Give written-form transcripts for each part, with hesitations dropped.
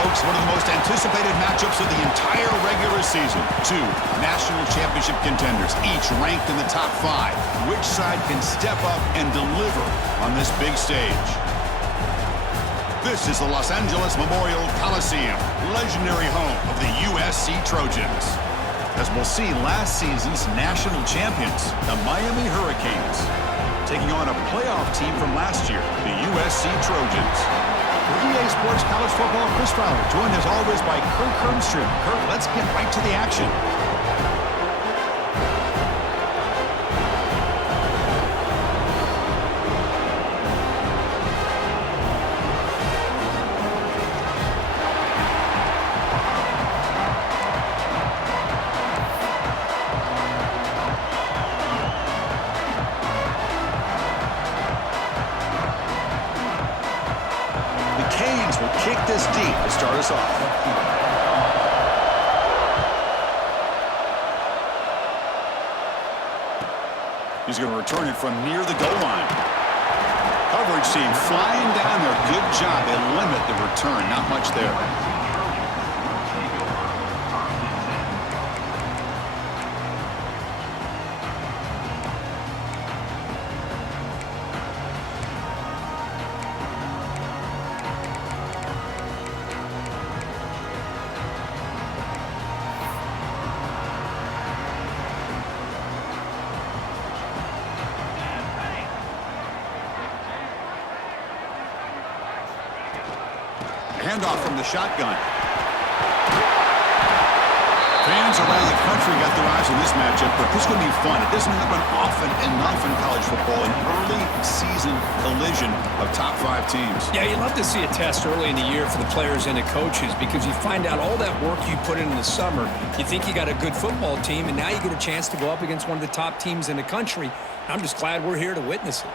folks, one of the most anticipated matchups of the entire regular season. Two national championship contenders, each ranked in the top 5. Which side can step up and deliver on this big stage? This is the Los Angeles Memorial Coliseum, legendary home of the USC Trojans. As we'll see, last season's national champions, the Miami Hurricanes, taking on a playoff team from last year, the USC Trojans. For EA Sports College Football, Chris Fowler, joined as always by Kirk Hermstrom. Kirk, let's get right to the action. Will kick this deep to start us off. He's going to return it from near the goal line. Coverage team flying down there. Good job. They limit the return. Not much there. Handoff from the shotgun. Fans around the country got their eyes on this matchup, but this is going to be fun. It doesn't happen often enough in college football, an early season collision of top 5 teams. Yeah, you love to see a test early in the year for the players and the coaches because you find out all that work you put in the summer. You think you got a good football team, and now you get a chance to go up against one of the top teams in the country. I'm just glad we're here to witness it.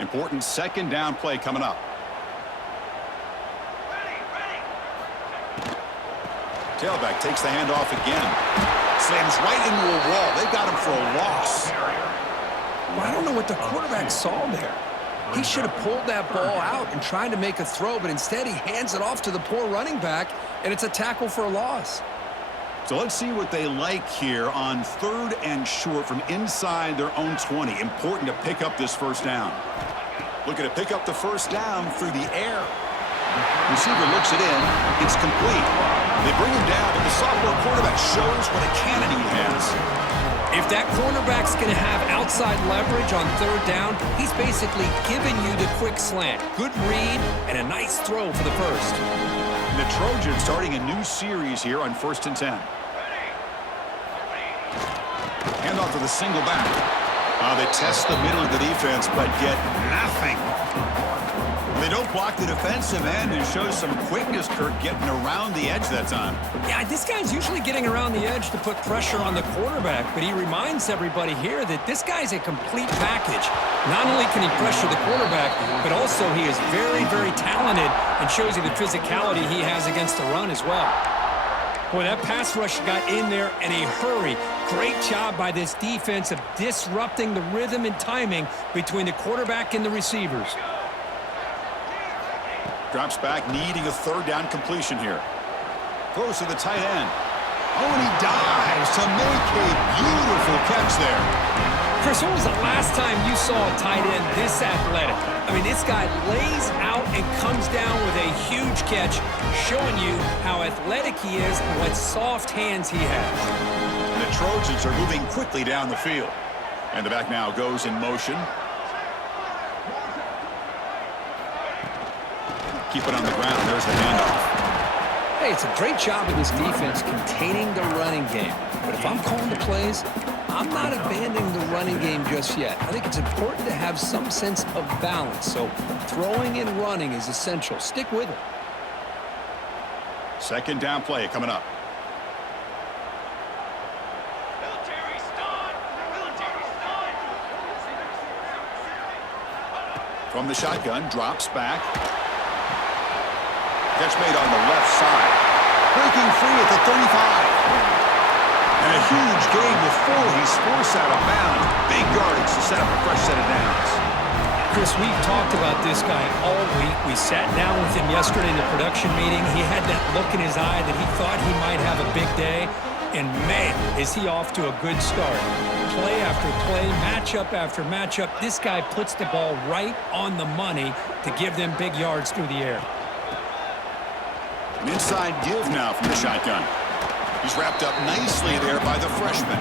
Important second down play coming up. Tailback takes the handoff again. Slams right into a wall. They got him for a loss. Well, I don't know what the quarterback saw there. He should have pulled that ball out and tried to make a throw, but instead he hands it off to the poor running back, and it's a tackle for a loss. So let's see what they like here on 3rd and short from inside their own 20. Important to pick up this first down. Looking to pick up the first down through the air. Receiver looks it in. It's complete. They bring him down, but the sophomore quarterback shows what a cannon he has. If that cornerback's going to have outside leverage on 3rd down, he's basically giving you the quick slant. Good read and a nice throw for the first. The Trojans starting a new series here on 1st and 10. Handoff to the single back. They test the middle of the defense, but get nothing. They don't block the defensive end and show some quickness, Kirk, getting around the edge that time. Yeah, this guy's usually getting around the edge to put pressure on the quarterback, but he reminds everybody here that this guy's a complete package. Not only can he pressure the quarterback, but also he is very, very talented and shows you the physicality he has against the run as well. Boy, that pass rush got in there in a hurry. Great job by this defense of disrupting the rhythm and timing between the quarterback and the receivers. Drops back, needing a 3rd down completion here. Throws to the tight end. Oh, and he dives to make a beautiful catch there. Chris, when was the last time you saw a tight end this athletic? I mean, this guy lays out and comes down with a huge catch, showing you how athletic he is and what soft hands he has. And the Trojans are moving quickly down the field. And the back now goes in motion. Keep it on the ground. There's the handoff. Hey, it's a great job of this defense containing the running game. But if I'm calling the plays, I'm not abandoning the running game just yet. I think it's important to have some sense of balance. So throwing and running is essential. Stick with it. Second down play coming up. From the shotgun, drops back. Catch made on the left side. Breaking free at the 35. And a huge gain before he's forced out of bounds. Big yardage to set up a fresh set of downs. Chris, we've talked about this guy all week. We sat down with him yesterday in the production meeting. He had that look in his eye that he thought he might have a big day. And, man, is he off to a good start. Play after play, matchup after matchup. This guy puts the ball right on the money to give them big yards through the air. An inside give now from the shotgun. He's wrapped up nicely there by the freshman.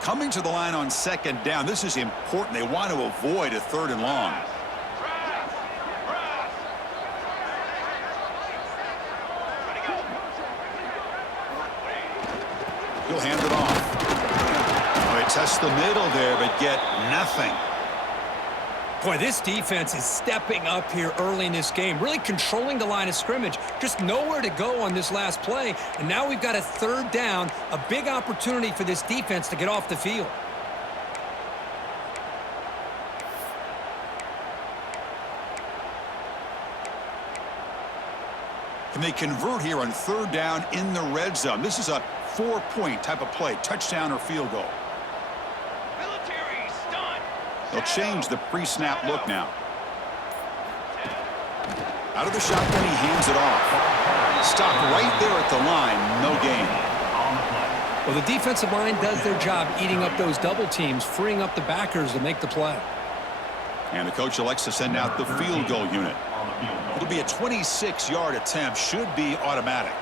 Coming to the line on second down. This is important. They want to avoid a 3rd and long. He'll hand it off. Oh, they test the middle there, but get nothing. Boy, this defense is stepping up here early in this game, really controlling the line of scrimmage. Just nowhere to go on this last play. And now we've got a 3rd down, a big opportunity for this defense to get off the field. And they convert here on 3rd down in the red zone. This is a 4-point type of play, touchdown or field goal. They'll change the pre-snap look now. Out of the shotgun, he hands it off. Stop right there at the line, no gain. Well, the defensive line does their job eating up those double teams, freeing up the backers to make the play. And the coach elects to send out the field goal unit. It'll be a 26-yard attempt, should be automatic.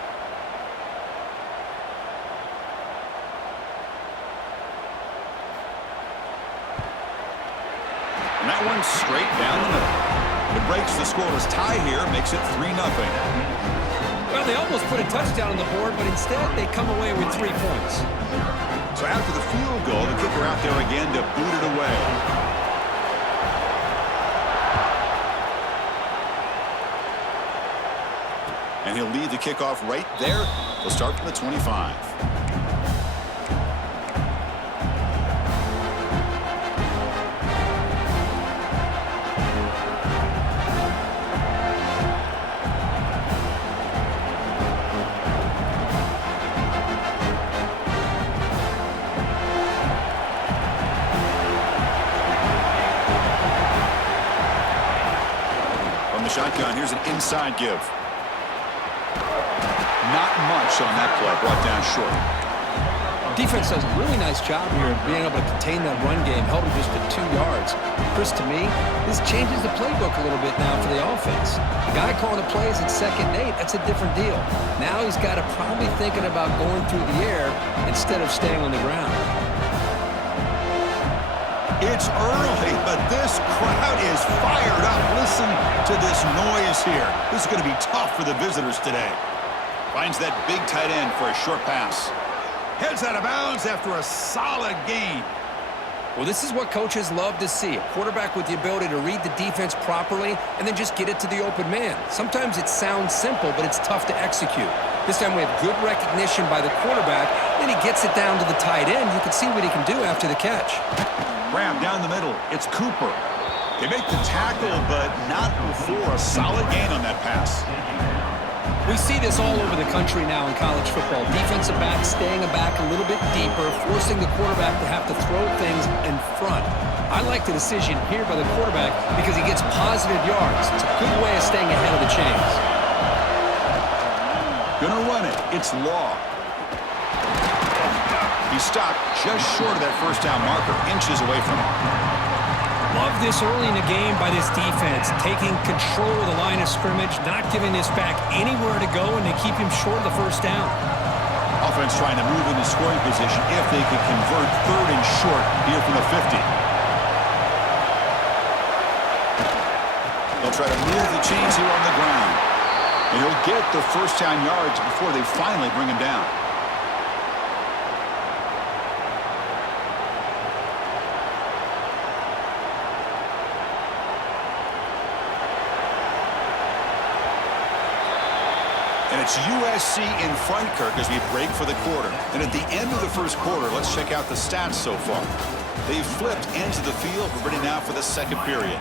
And that one's straight down the middle. It breaks the scoreless tie here, makes it 3-0. Well, they almost put a touchdown on the board, but instead they come away with 3 points. So after the field goal, the kicker out there again to boot it away. And he'll lead the kickoff right there. They'll start from the 25. From the shotgun, here's an inside give. Not much on that play, brought down short. Defense does a really nice job here of being able to contain that run game, held him just to 2 yards. Chris, to me, this changes the playbook a little bit now for the offense. The guy calling the plays at 2nd and 8, that's a different deal. Now he's got to probably thinking about going through the air instead of staying on the ground. It's early, but this crowd is fired up. Listen to this noise here. This is going to be tough for the visitors today. Finds that big tight end for a short pass. Heads out of bounds after a solid gain. Well, this is what coaches love to see. A quarterback with the ability to read the defense properly and then just get it to the open man. Sometimes it sounds simple, but it's tough to execute. This time we have good recognition by the quarterback, then he gets it down to the tight end. You can see what he can do after the catch. Grab down the middle. It's Cooper. They make the tackle, but not before a solid gain on that pass. We see this all over the country now in college football. Defensive backs staying back a little bit deeper, forcing the quarterback to have to throw things in front. I like the decision here by the quarterback because he gets positive yards. It's a good way of staying ahead of the chains. Gonna run it. It's Law. He stopped just short of that first down marker, inches away from it. Love this early in the game by this defense, taking control of the line of scrimmage, not giving this back anywhere to go, and they keep him short of the first down. Offense trying to move into scoring position if they could convert 3rd and short here from the 50. They'll try to move the chains here on the ground. And he'll get the first down yards before they finally bring him down. And a it's USC in front, Kirk, as we break for the quarter. And at the end of the first quarter, let's check out the stats so far. They've flipped ends of the field. We're ready now for the second period.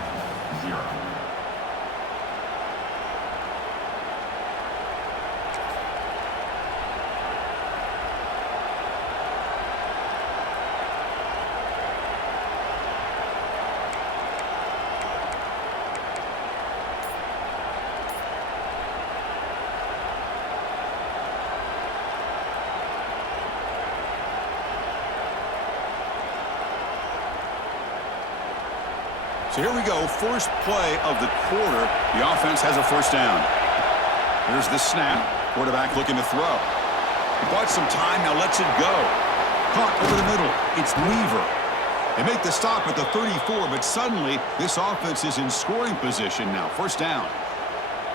So here we go, first play of the quarter. The offense has a first down. Here's the snap. Quarterback looking to throw. He bought some time, now lets it go. Caught over the middle. It's Weaver. They make the stop at the 34, but suddenly this offense is in scoring position now. First down.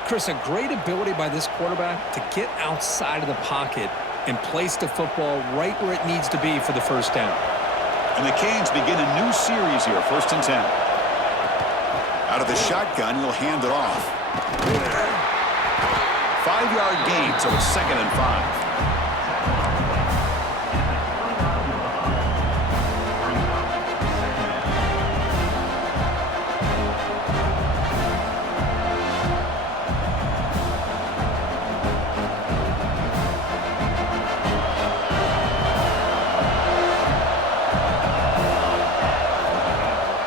Chris, a great ability by this quarterback to get outside of the pocket and place the football right where it needs to be for the first down. And the Canes begin a new series here, 1st and 10. Out of the shotgun, he'll hand it off. 5-yard gain, so it's 2nd and 5.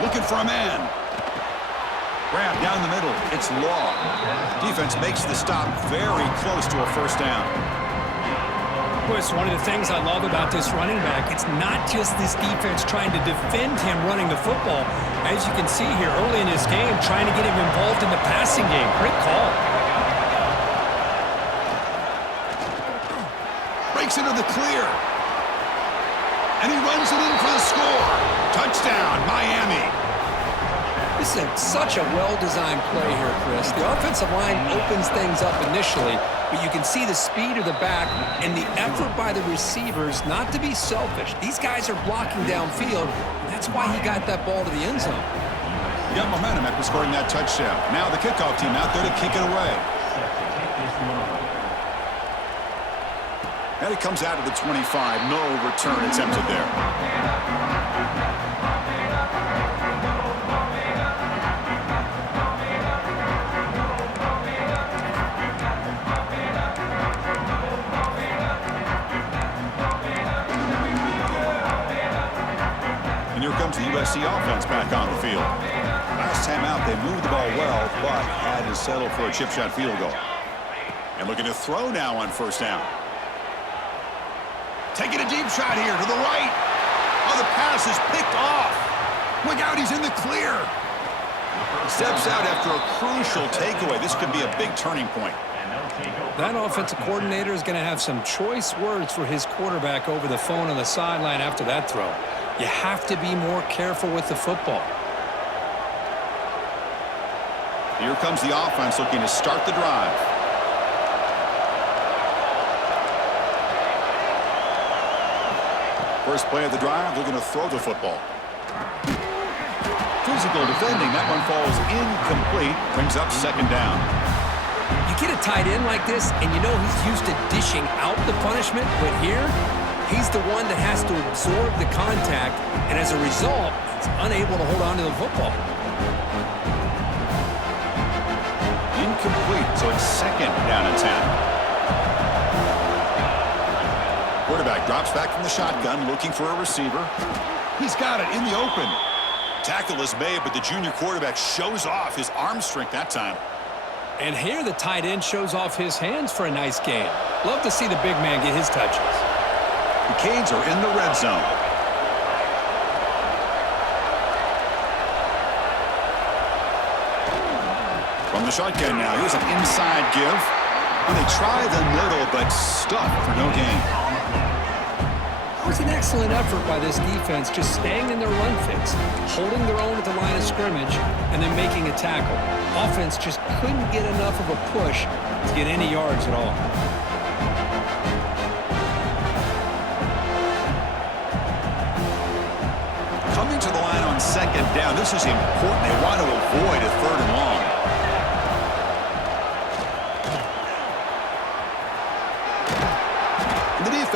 Looking for a man. Grab down the middle. It's Law. Defense makes the stop very close to a first down. Boy, it's one of the things I love about this running back. It's not just this defense trying to defend him running the football. As you can see here early in this game, trying to get him involved in the passing game. Great call. Breaks into the clear. And he runs it in for the score. Touchdown, Miami. This is such a well-designed play here, Chris. The offensive line opens things up initially, but you can see the speed of the back and the effort by the receivers not to be selfish. These guys are blocking downfield, and that's why he got that ball to the end zone. He got momentum after scoring that touchdown. Now the kickoff team out there to kick it away. And it comes out of the 25. No return attempted there. Here comes the USC offense back on the field. Last time out, they moved the ball well, but had to settle for a chip shot field goal. And looking to throw now on first down. Taking a deep shot here to the right. Oh, the pass is picked off. Look out, he's in the clear. Steps out after a crucial takeaway. This could be a big turning point. That offensive coordinator is going to have some choice words for his quarterback over the phone on the sideline after that throw. You have to be more careful with the football. Here comes the offense looking to start the drive. First play of the drive, looking to throw the football. Physical defending. That one falls incomplete. Brings up 2nd down. You get a tight end like this, and you know he's used to dishing out the punishment, but here, he's the one that has to absorb the contact, and as a result, he's unable to hold on to the football. Incomplete, so it's 2nd down and 10. Quarterback drops back from the shotgun, looking for a receiver. He's got it in the open. Tackle is made, but the junior quarterback shows off his arm strength that time. And here the tight end shows off his hands for a nice game. Love to see the big man get his touches. The Canes are in the red zone. From the shotgun now, here's an inside give. And they try the middle, but stuck for no gain. It was an excellent effort by this defense, just staying in their run fits, holding their own at the line of scrimmage, and then making a tackle. Offense just couldn't get enough of a push to get any yards at all. Coming to the line on 2nd down, this is important. They want to avoid a 3rd and long.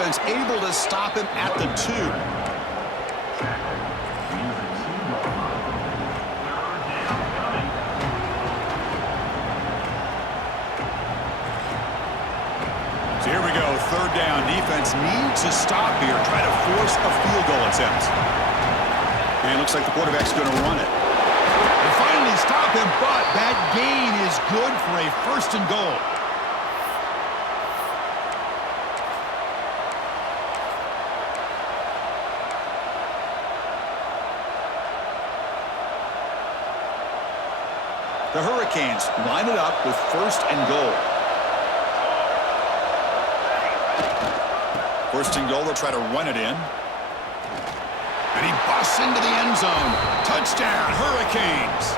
defense able to stop him at the 2. So here we go, 3rd down. Defense needs to stop here, try to force a field goal attempt. And it looks like the quarterback's going to run it. They finally stop him, but that gain is good for a 1st and goal. The Hurricanes line it up with 1st and goal. 1st and goal, they'll try to run it in. And he busts into the end zone. Touchdown, Hurricanes.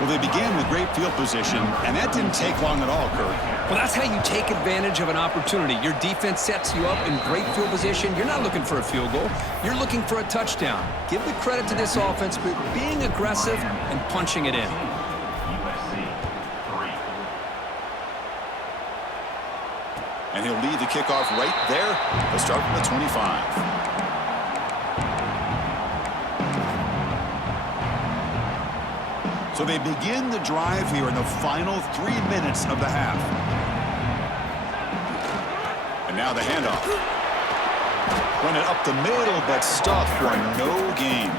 Well, they began with great field position, and that didn't take long at all, Kirk. Well, that's how you take advantage of an opportunity. Your defense sets you up in great field position. You're not looking for a field goal. You're looking for a touchdown. Give the credit to this offense for being aggressive and punching it in. And he'll lead the kickoff right there. They'll start from the 25. So they begin the drive here in the final 3 minutes of the half. And now the handoff. Run it up the middle, but stuffed for no gain.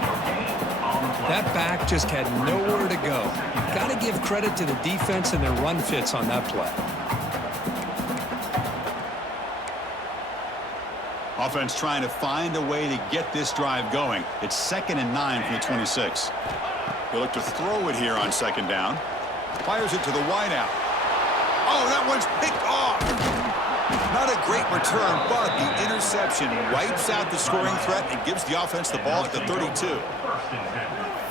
That back just had nowhere to go. You've got to give credit to the defense and their run fits on that play. Offense trying to find a way to get this drive going. It's 2nd and 9 from the 26. He'll look to throw it here on 2nd down. Fires it to the wideout. Oh, that one's picked off. Not a great return, but the interception wipes out the scoring threat and gives the offense the ball at the 32.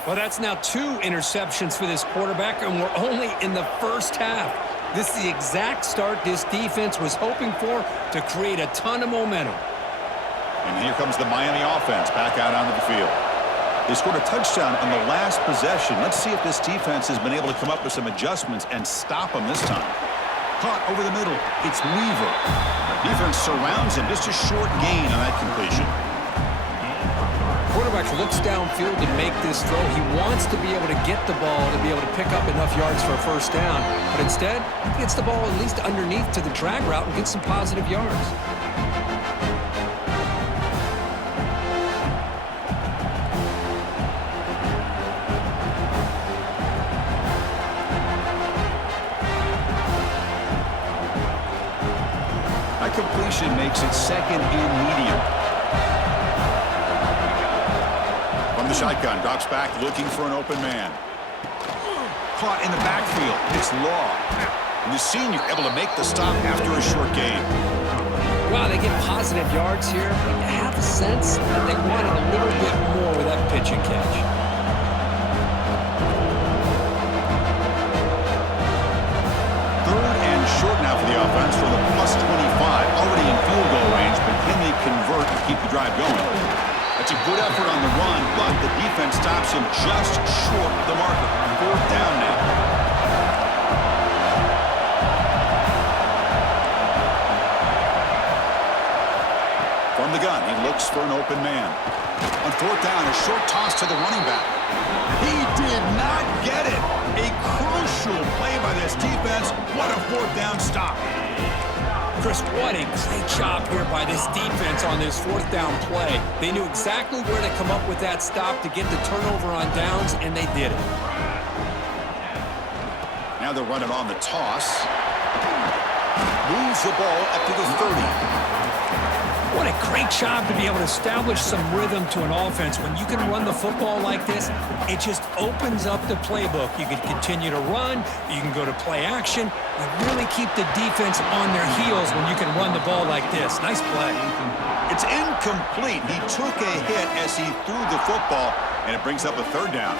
Well, that's now 2 interceptions for this quarterback, and we're only in the 1st half. This is the exact start this defense was hoping for to create a ton of momentum. And here comes the Miami offense back out onto the field. They scored a touchdown on the last possession. Let's see if this defense has been able to come up with some adjustments and stop them this time. Caught over the middle. It's Weaver. Defense surrounds him. Just a short gain on that completion. Quarterback looks downfield to make this throw. He wants to be able to get the ball to be able to pick up enough yards for a 1st down. But instead, he gets the ball at least underneath to the drag route and gets some positive yards. Completion makes it 2nd and medium. From the shotgun, drops back looking for an open man. Caught in the backfield. It's Law. And the senior able to make the stop after a short gain. Wow, they get positive yards here, but you have a sense that they wanted a little bit more with that pitch and catch. Short now for the offense for the +25. Already in field goal range, but can they convert and keep the drive going? That's a good effort on the run, but the defense stops him just short of the marker. 4th down now. From the gun, he looks for an open man. On 4th down, a short toss to the running back. He did not get it. A crucial play by this defense. What a 4th down stop. Chris, what a great job here by this defense on this 4th down play. They knew exactly where to come up with that stop to get the turnover on downs, and they did it. Now they're running on the toss. Moves the ball up to the 30. What a great job to be able to establish some rhythm to an offense. When you can run the football like this, it just opens up the playbook. You can continue to run. You can go to play action. You really keep the defense on their heels when you can run the ball like this. Nice play. It's incomplete. He took a hit as he threw the football, and it brings up a 3rd down.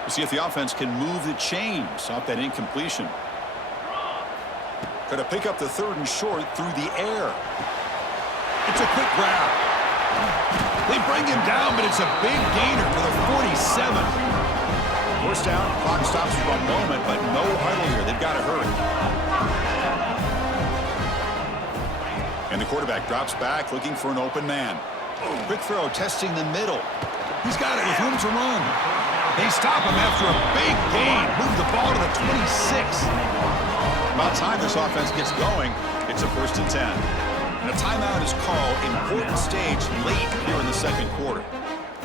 We'll see if the offense can move the chains off that incompletion. Going to pick up the 3rd and short through the air. It's a quick grab. They bring him down, but it's a big gainer for the 47. 1st down, clock stops for a moment, but no huddle here. They've got to hurry. And the quarterback drops back, looking for an open man. Quick throw, testing the middle. He's got it with room to run. They stop him after a big gain. Move the ball to the 26. About time this offense gets going, it's a 1st and 10. And a timeout is called, important stage late here in the second quarter.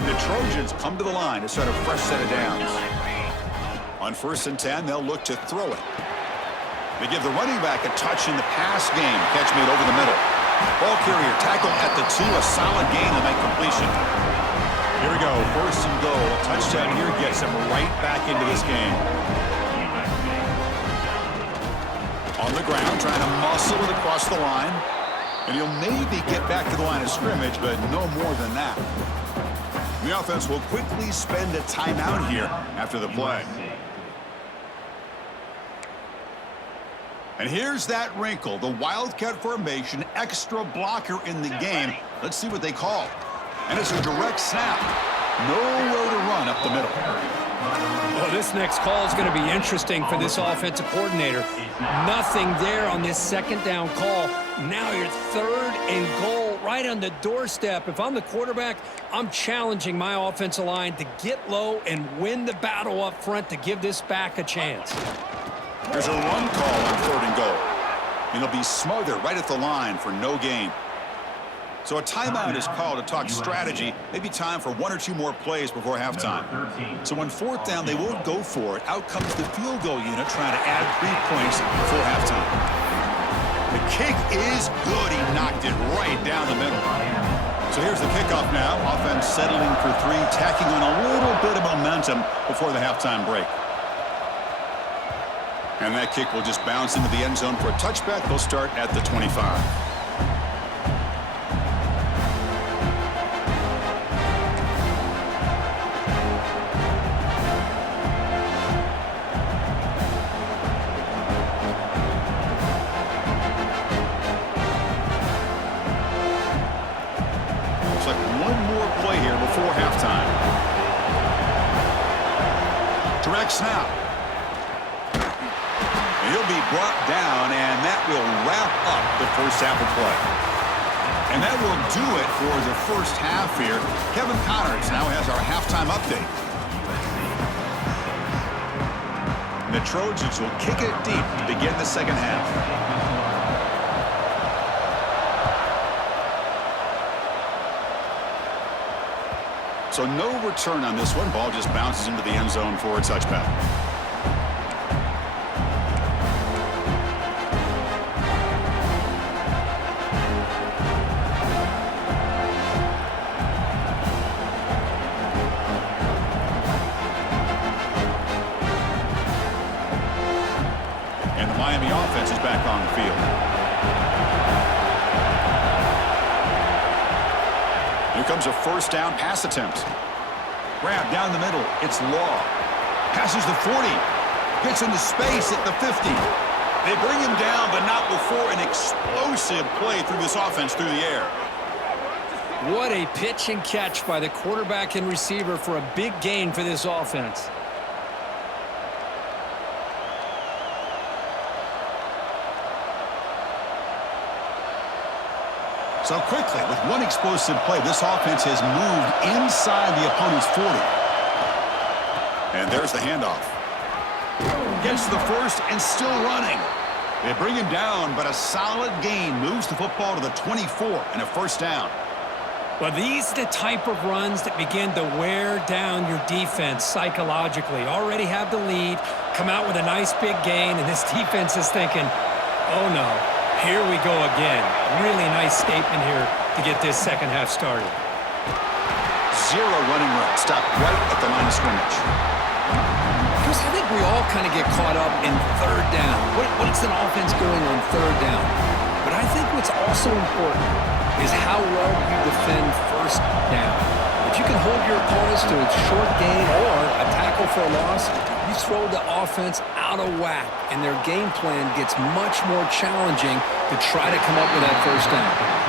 The Trojans come to the line to start a fresh set of downs. On 1st and 10, they'll look to throw it. They give the running back a touch in the pass game. Catch made over the middle. Ball carrier tackle at the 2, a solid gain and make completion. Here we go, 1st and goal. A touchdown here gets them right back into this game. On the ground, trying to muscle it across the line. And he'll maybe get back to the line of scrimmage, but no more than that. The offense will quickly spend a timeout here after the play. And here's that wrinkle, the Wildcat formation, extra blocker in the game. Let's see what they call. And it's a direct snap. Nowhere to run up the middle. Well, this next call is going to be interesting for this offensive coordinator. Nothing there on this 2nd down call. Now you're 3rd and goal right on the doorstep. If I'm the quarterback, I'm challenging my offensive line to get low and win the battle up front to give this back a chance. There's a run call on 3rd and goal. And he'll be smothered right at the line for no gain. So a timeout is called to talk strategy. Maybe time for 1 or 2 more plays before halftime. So on 4th down, they won't go for it. Out comes the field goal unit trying to add 3 points before halftime. The kick is good. He knocked it right down the middle. So here's the kickoff now. Offense settling for 3, tacking on a little bit of momentum before the halftime break. And that kick will just bounce into the end zone for a touchback. They'll start at the 25. Before halftime. Direct snap. He'll be brought down, and that will wrap up the first half of play. And that will do it for the first half here. Kevin Connors now has our halftime update. The Trojans will kick it deep to begin the second half. So no return on this one. Ball just bounces into the end zone for a touchback. And the Miami offense is back on the field. Here comes a 1st down pass attempt. Grab down the middle. It's Law. Passes the 40. Gets into space at the 50. They bring him down, but not before an explosive play through this offense through the air. What a pitch and catch by the quarterback and receiver for a big gain for this offense. So quickly, with one explosive play, this offense has moved inside the opponent's 40. And there's the handoff. Gets the first and still running. They bring him down, but a solid gain moves the football to the 24 and a 1st down. Well, these are the type of runs that begin to wear down your defense psychologically. Already have the lead, come out with a nice big gain, and this defense is thinking, oh no. Here we go again. Really nice statement here to get this second half started. 0 running room. Stopped right at the line of scrimmage. Because I think we all kind of get caught up in 3rd down. What's an offense doing on 3rd down? But I think what's also important is how well you defend 1st down. If you can hold your opponents to a short gain or a tackle for a loss, you throw the offense out of whack, and their game plan gets much more challenging to try to come up with that 1st down.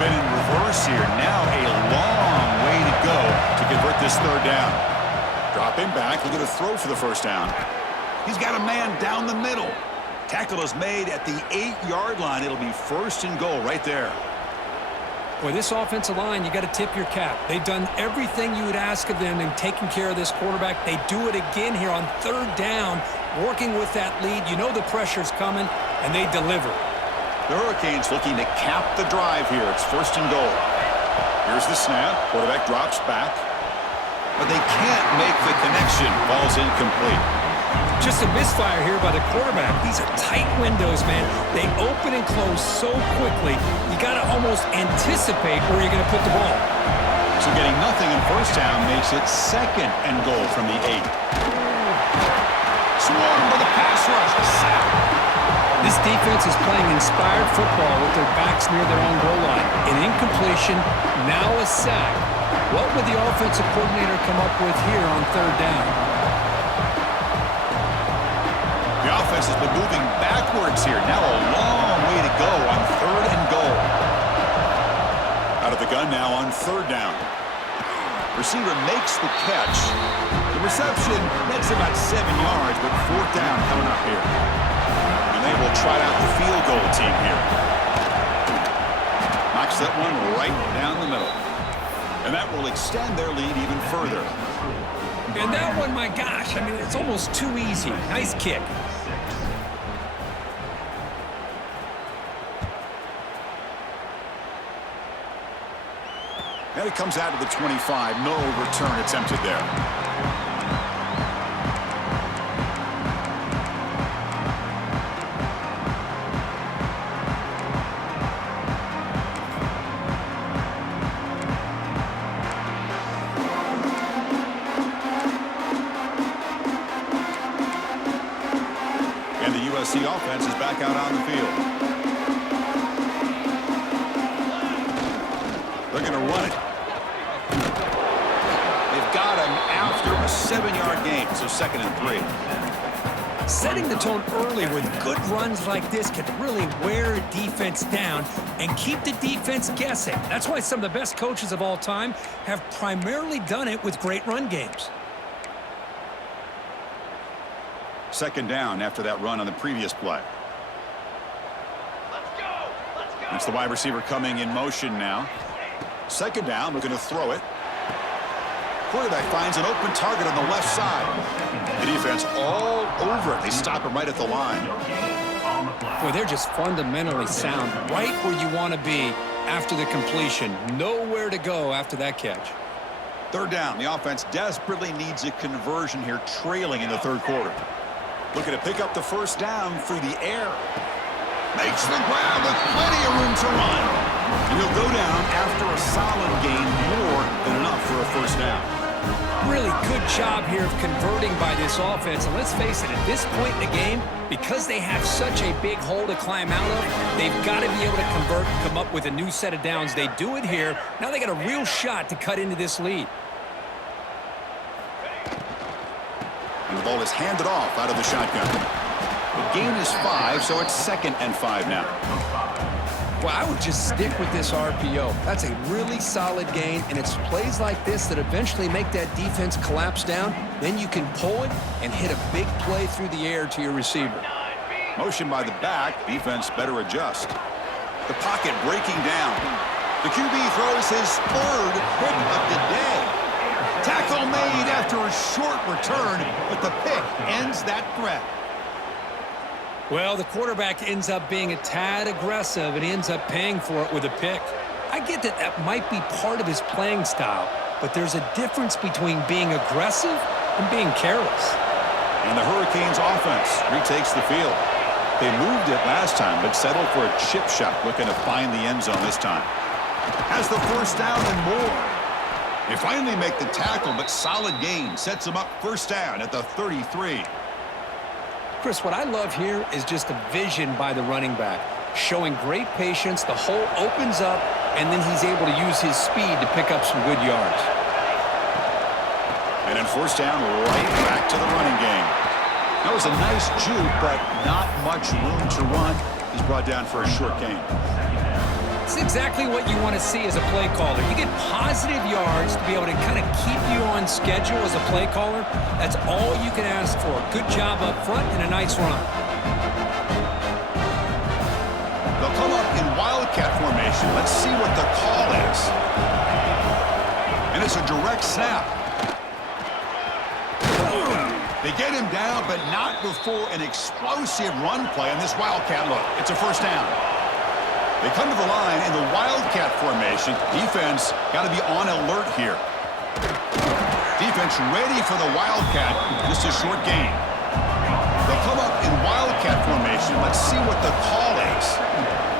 been in reverse here. Now a long way to go to convert this third down. Dropping back, looking to throw for the first down. He's got a man down the middle. Tackle is made at the 8-yard line. It'll be first and goal right there. Boy, this offensive line, you got to tip your cap. They've done everything you would ask of them in taking care of this quarterback. They do it again here on third down, working with that lead. You know the pressure's coming, and they deliver. The Hurricanes looking to cap the drive here. It's first and goal. Here's the snap. Quarterback drops back. But they can't make the connection. Ball's incomplete. Just a misfire here by the quarterback. These are tight windows, man. They open and close so quickly, you got to almost anticipate where you're going to put the ball. So getting nothing in first down makes it second and goal from the 8. Swarm with a pass rush. A sack. This defense is playing inspired football with their backs near their own goal line. An incompletion, now a sack. What would the offensive coordinator come up with here on third down? The offense has been moving backwards here. Now a long way to go on third and goal. Out of the gun now on third down. Receiver makes the catch. The reception makes about 7 yards, but fourth down coming up here. And they will try out the field goal team here. Knocks that one right down the middle. And that will extend their lead even further. And that one, my gosh, I mean, it's almost too easy. Nice kick. And it comes out of the 25. No return attempted there. And the USC offense is back out on the field. They're going to run it. They've got him after a 7-yard gain, so second and 3. Setting the tone early with good runs like this can really wear a defense down and keep the defense guessing. That's why some of the best coaches of all time have primarily done it with great run games. Second down after that run on the previous play. It's the wide receiver coming in motion now. Second down, looking to throw it. Quarterback finds an open target on the left side. The defense all over it. They stop him right at the line. Boy, they're just fundamentally sound, right where you want to be after the completion. Nowhere to go after that catch. Third down. The offense desperately needs a conversion here, trailing in the third quarter. Looking to pick up the first down through the air. Makes the grab with plenty of room to run. And he'll go down after a solid gain, more than enough for a first down. Really good job here of converting by this offense. And let's face it, at this point in the game, because they have such a big hole to climb out of, they've got to be able to convert and come up with a new set of downs. They do it here. Now they got a real shot to cut into this lead. And the ball is handed off out of the shotgun. The gain is 5, so it's second and 5 now. Well, I would just stick with this RPO. That's a really solid gain, and it's plays like this that eventually make that defense collapse down. Then you can pull it and hit a big play through the air to your receiver. Motion by the back. Defense better adjust. The pocket breaking down. The QB throws his third pick of the day. Tackle made after a short return, but the pick ends that threat. Well, the quarterback ends up being a tad aggressive and he ends up paying for it with a pick. I get that that might be part of his playing style, but there's a difference between being aggressive and being careless. And the Hurricanes offense retakes the field. They moved it last time, but settled for a chip shot, looking to find the end zone this time. Has the first down and more. They finally make the tackle, but solid gain sets them up first down at the 33. Chris, what I love here is just a vision by the running back, showing great patience. The hole opens up, and then he's able to use his speed to pick up some good yards. And then first down, right back to the running game. That was a nice juke, but not much room to run. He's brought down for a short gain. See, exactly what you want to see as a play caller. You get positive yards to be able to kind of keep you on schedule as a play caller. That's all you can ask for. Good job up front and a nice run. They'll come up in wildcat formation. Let's see what the call is. And it's a direct snap. They get him down, but not before an explosive run play on this wildcat look. It's a first down. They come to the line in the wildcat formation. Defense got to be on alert here. Defense ready for the wildcat. Just a short gain. They'll come up in wildcat formation. Let's see what the call is.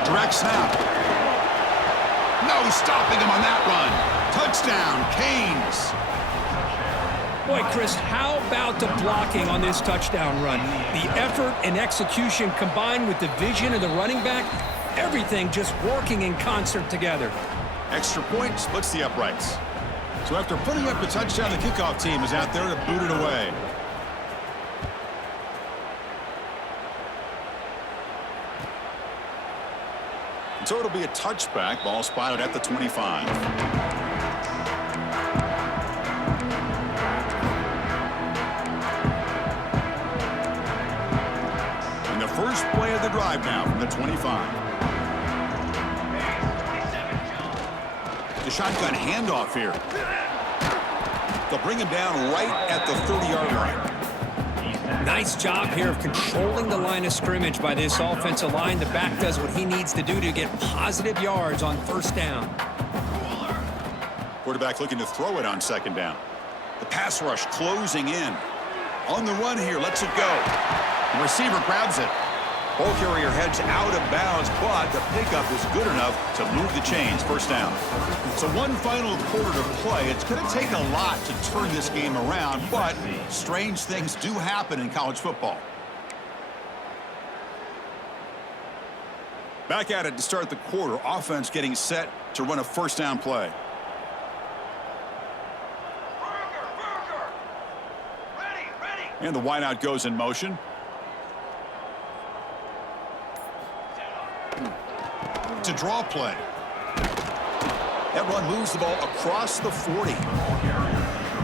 Direct snap. No stopping him on that run. Touchdown, Canes. Boy, Chris, how about the blocking on this touchdown run? The effort and execution combined with the vision of the running back, everything just working in concert together. Extra point splits the uprights. So after putting up the touchdown, the kickoff team is out there to boot it away. So it'll be a touchback. Ball spotted at the 25. And the first play of the drive now from the 25. The shotgun handoff here. They'll bring him down right at the 30-yard line. Nice job here of controlling the line of scrimmage by this offensive line. The back does what he needs to do to get positive yards on first down. Quarterback looking to throw it on second down. The pass rush closing in. On the run here, lets it go. The receiver grabs it. Ball carrier heads out of bounds, but the pickup is good enough to move the chains. First down. So one final quarter to play. It's going to take a lot to turn this game around, but strange things do happen in college football. Back at it to start the quarter. Offense getting set to run a first down play. And the wideout goes in motion. It's a draw play. That run moves the ball across the 40.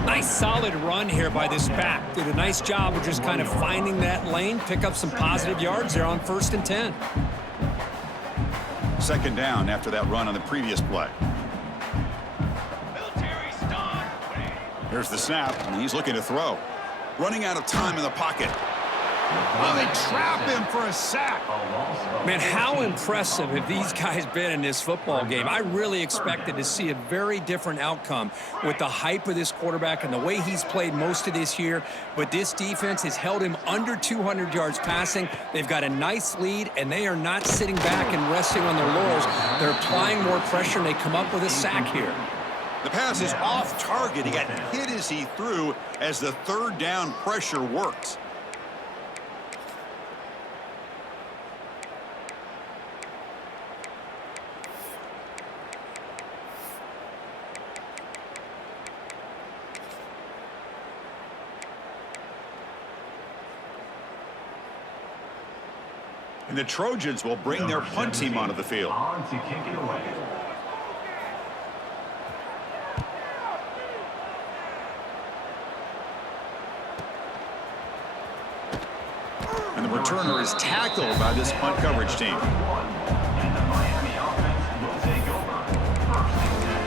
Nice solid run here by this back. Did a nice job of just kind of finding that lane, pick up some positive yards there on 1st and 10. Second down after that run on the previous play. Here's the snap, and he's looking to throw. Running out of time in the pocket. Oh, they trap him for a sack. Man, how impressive have these guys been in this football game? I really expected to see a very different outcome with the hype of this quarterback and the way he's played most of this year. But this defense has held him under 200 yards passing. They've got a nice lead, and they are not sitting back and resting on their laurels. They're applying more pressure, and they come up with a sack here. The pass is off target. He got hit as he threw as the third down pressure worked. And the Trojans will bring their punt team onto the field. On to kick it away. And the returner is tackled by this punt coverage team. And the Miami offense will take over. 1st and 10.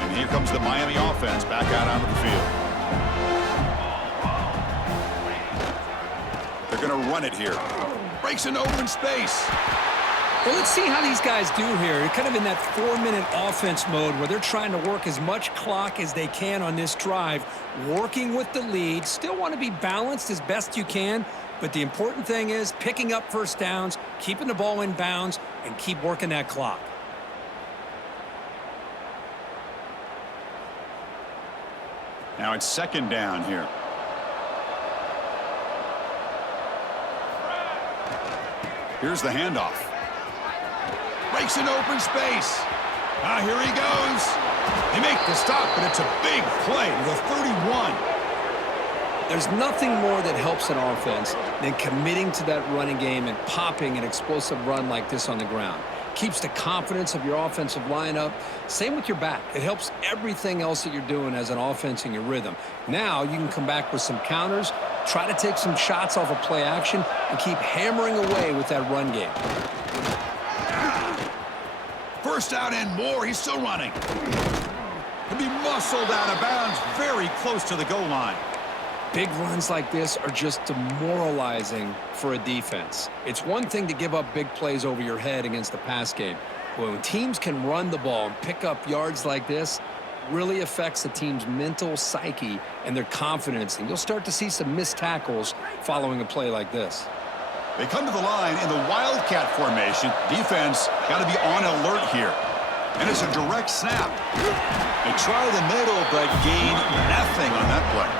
And here comes the Miami offense back out onto the field. They're going to run it here. Breaks an open space. Well, let's see how these guys do here. They're kind of in that 4-minute offense mode where they're trying to work as much clock as they can on this drive, working with the lead. Still want to be balanced as best you can, but the important thing is picking up first downs, keeping the ball in bounds, and keep working that clock. Now it's second down here. Here's the handoff. Breaks an open space. Here he goes. They make the stop, but it's a big play to the 31. There's nothing more that helps an offense than committing to that running game and popping an explosive run like this on the ground. Keeps the confidence of your offensive lineup. Same with your back. It helps everything else that you're doing as an offense in your rhythm. Now you can come back with some counters, try to take some shots off of play action, and keep hammering away with that run game. First out and more. He's still running. He'll be muscled out of bounds very close to the goal line. Big runs like this are just demoralizing for a defense. It's one thing to give up big plays over your head against the pass game. But when teams can run the ball and pick up yards like this, really affects the team's mental psyche and their confidence. And you'll start to see some missed tackles following a play like this. They come to the line in the Wildcat formation. Defense got to be on alert here. And it's a direct snap. They try the middle, but gain nothing on that play.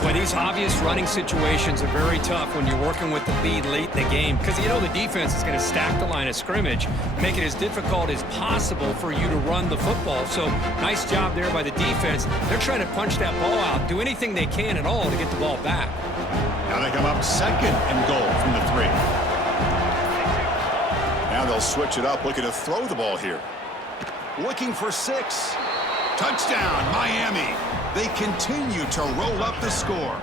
But these obvious running situations are very tough when you're working with the lead late in the game because you know the defense is going to stack the line of scrimmage, make it as difficult as possible for you to run the football. So nice job there by the defense. They're trying to punch that ball out, do anything they can at all to get the ball back. Now they come up second and goal from the 3. Now they'll switch it up, looking to throw the ball here. Looking for 6. Touchdown, Miami. They continue to roll up the score.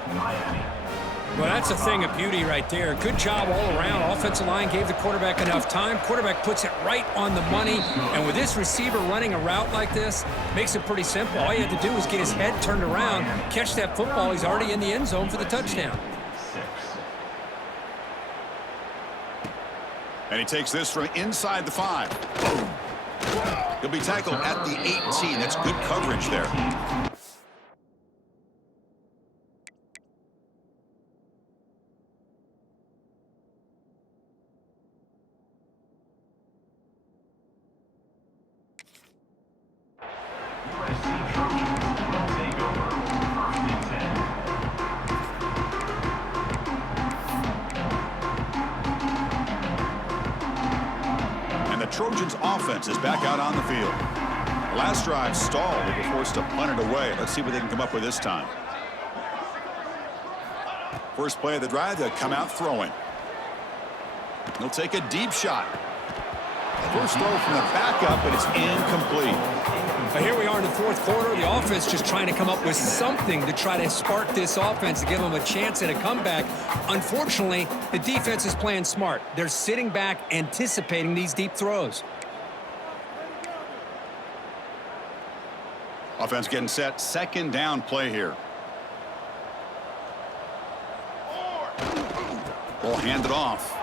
Well, that's a thing of beauty right there. Good job all around. Offensive line gave the quarterback enough time. Quarterback puts it right on the money. And with this receiver running a route like this, makes it pretty simple. All you had to do was get his head turned around, catch that football. He's already in the end zone for the touchdown. And he takes this from inside the 5. Boom. He'll be tackled at the 18. That's good coverage there. Trojans offense is back out on the field. Last drive stalled. They were forced to punt it away. Let's see what they can come up with this time. First play of the drive, they'll come out throwing. They'll take a deep shot. First throw from the backup, but it's incomplete. But here we are in the 4th quarter. The offense just trying to come up with something to try to spark this offense to give them a chance at a comeback. Unfortunately, the defense is playing smart. They're sitting back, anticipating these deep throws. Offense getting set. Second down play here. Ball handed off.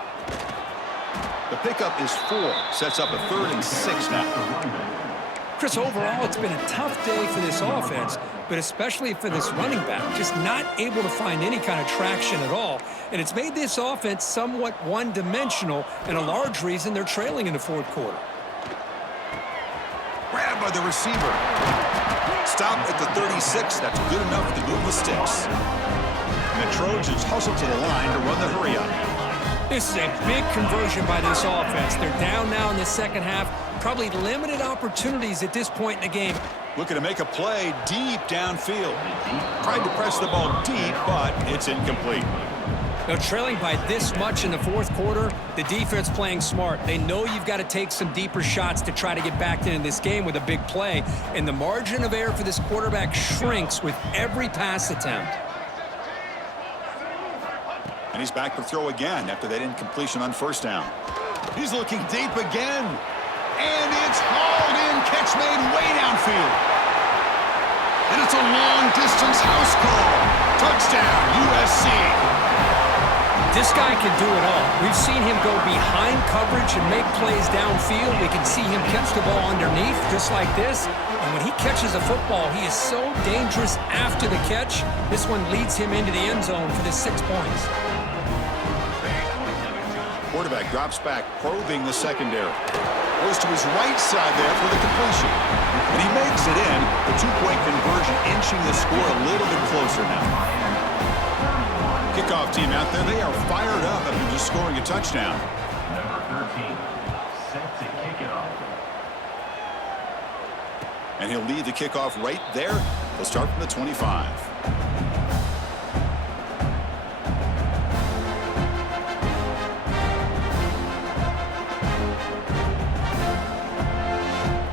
The pickup is 4. Sets up a 3rd and 6 now. Chris, overall, it's been a tough day for this offense, but especially for this running back, just not able to find any kind of traction at all. And it's made this offense somewhat one-dimensional, and a large reason they're trailing in the 4th quarter. Grabbed by the receiver. Stop at the 36. That's good enough to move the sticks. And the Trojans hustle to the line to run the hurry up. This is a big conversion by this offense. They're down now in the second half. Probably limited opportunities at this point in the game. Looking to make a play deep downfield. Tried to press the ball deep, but it's incomplete. Now, trailing by this much in the 4th quarter, the defense playing smart. They know you've got to take some deeper shots to try to get back into this game with a big play. And the margin of error for this quarterback shrinks with every pass attempt. And he's back to throw again after that incompletion on first down. He's looking deep again. And it's hauled in. Catch made way downfield. And it's a long-distance house call. Touchdown, USC. This guy can do it all. We've seen him go behind coverage and make plays downfield. We can see him catch the ball underneath just like this. And when he catches a football, he is so dangerous after the catch. This one leads him into the end zone for the 6 points. Quarterback drops back, probing the secondary. Goes to his right side there for the completion. And he makes it in. The 2-point conversion inching the score a little bit closer now. Kickoff team out there, they are fired up after just scoring a touchdown. team. Set to kick it off. And he'll lead the kickoff right there. They'll start from the 25.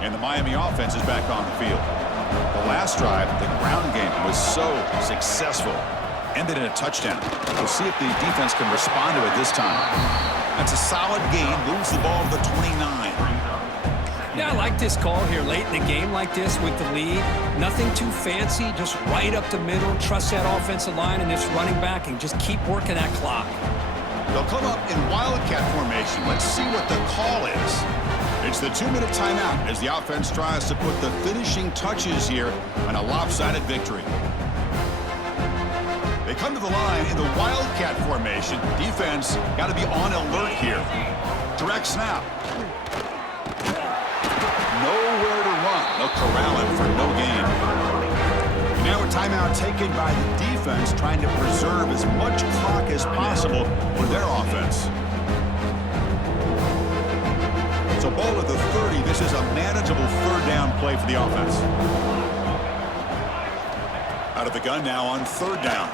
And the Miami offense is back on the field. The last drive, the ground game was so successful. Ended in a touchdown. We'll see if the defense can respond to it this time. That's a solid gain. Moves the ball to the 29. Yeah, I like this call here late in the game like this with the lead. Nothing too fancy, just right up the middle. Trust that offensive line and this running back and just keep working that clock. They'll come up in wildcat formation. Let's see what the call is. It's the 2-minute timeout as the offense tries to put the finishing touches here on a lopsided victory. They come to the line in the wildcat formation. Defense got to be on alert here. Direct snap. Nowhere to run. They'll corral him for no gain. And now a timeout taken by the defense, trying to preserve as much clock as possible for their offense. So ball at the 30. This is a manageable third down play for the offense. Out of the gun now on third down.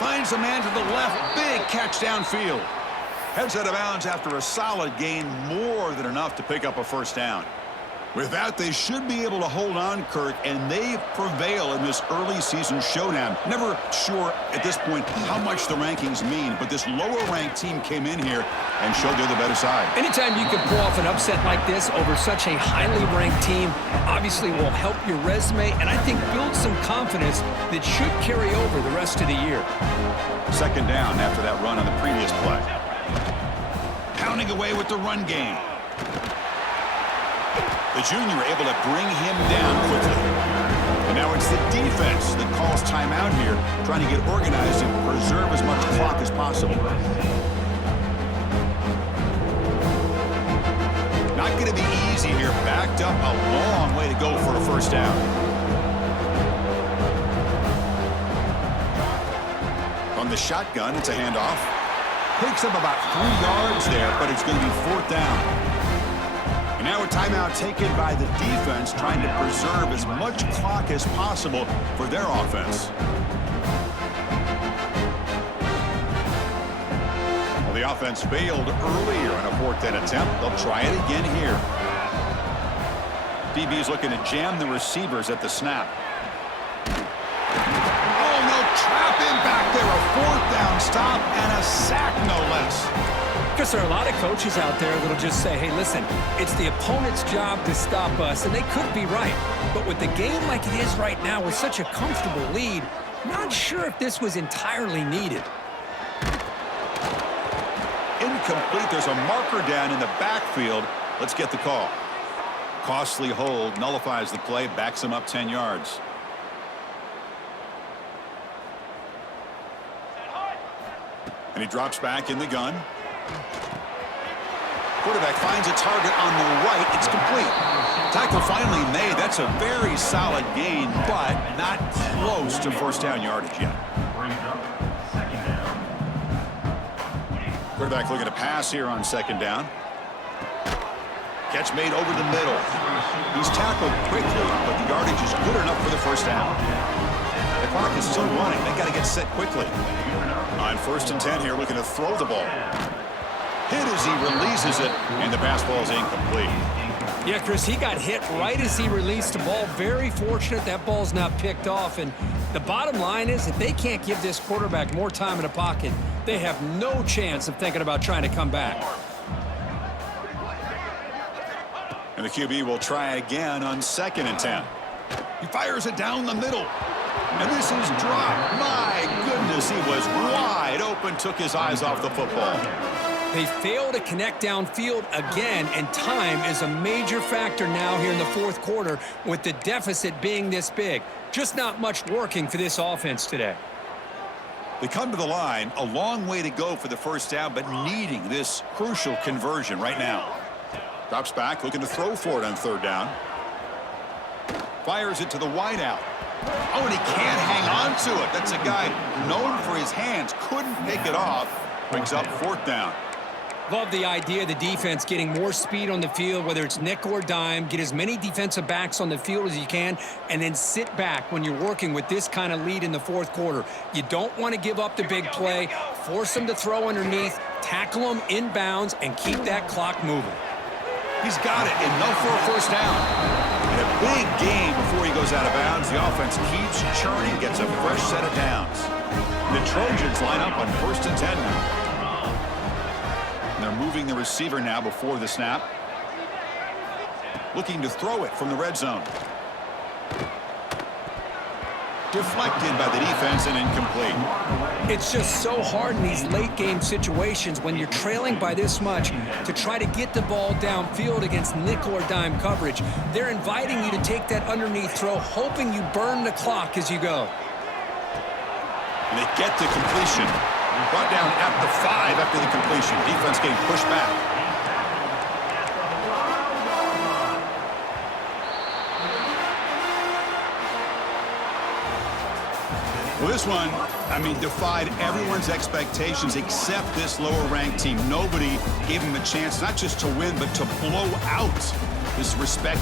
Finds a man to the left. Big catch downfield. Heads out of bounds after a solid gain, more than enough to pick up a first down. With that, they should be able to hold on, Kirk, and they prevail in this early season showdown. Never sure at this point how much the rankings mean, but this lower-ranked team came in here and showed they're the better side. Anytime you can pull off an upset like this over such a highly ranked team, obviously will help your resume and I think build some confidence that should carry over the rest of the year. Second down after that run on the previous play. Pounding away with the run game. The junior able to bring him down quickly. And now it's the defense that calls timeout here, trying to get organized and preserve as much clock as possible. Not going to be easy here. Backed up a long way to go for a first down. From the shotgun, it's a handoff. Picks up about 3 yards there, but it's going to be fourth down. And now a timeout taken by the defense, trying to preserve as much clock as possible for their offense. Well, the offense failed earlier in a fourth down attempt. They'll try it again here. DB's looking to jam the receivers at the snap. Oh, no, trap him back there. A fourth down stop and a sack, no less. Because there are a lot of coaches out there that'll just say, hey, listen, it's the opponent's job to stop us, and they could be right. But with the game like it is right now with such a comfortable lead, not sure if this was entirely needed. Incomplete. There's a marker down in the backfield. Let's get the call. Costly hold, nullifies the play, backs him up 10 yards. And he drops back in the gun. Quarterback finds a target on the right. It's complete. Tackle finally made. That's a very solid gain, but not close to first down yardage yet. Brings up second down. Quarterback looking to pass here on second down. Catch made over the middle. He's tackled quickly, but the yardage is good enough for the first down. The clock is still running. They got to get set quickly. On first and 10 here, looking to throw the ball. Hit as he releases it, and the pass ball is incomplete. Yeah, Chris, he got hit right as he released the ball. Very fortunate that ball's not picked off. And the bottom line is if they can't give this quarterback more time in the pocket, they have no chance of thinking about trying to come back. And the QB will try again on second and 10. He fires it down the middle. And this is dropped. My goodness, he was wide open, took his eyes off the football. They fail to connect downfield again, and time is a major factor now here in the fourth quarter with the deficit being this big. Just not much working for this offense today. They come to the line, a long way to go for the first down, but needing this crucial conversion right now. Drops back, looking to throw for it on third down. Fires it to the wideout. Oh, and he can't hang on to it. That's a guy known for his hands. Couldn't pick it off. Brings up fourth down. Love the idea of the defense getting more speed on the field, whether it's nickel or dime. Get as many defensive backs on the field as you can, and then sit back when you're working with this kind of lead in the fourth quarter. You don't want to give up the big play. Force them to throw underneath, tackle them inbounds, and keep that clock moving. He's got it, enough for a first down. And a big gain before he goes out of bounds. The offense keeps churning, gets a fresh set of downs. The Trojans line up on 1st and 10 now. They're moving the receiver now before the snap. Looking to throw it from the red zone. Deflected by the defense and incomplete. It's just so hard in these late game situations when you're trailing by this much to try to get the ball downfield against nickel or dime coverage. They're inviting you to take that underneath throw, hoping you burn the clock as you go. And they get the completion. Brought down at the 5 after the completion. Defense getting pushed back. Well, this one, defied everyone's expectations except this lower-ranked team. Nobody gave them a chance not just to win, but to blow out this respected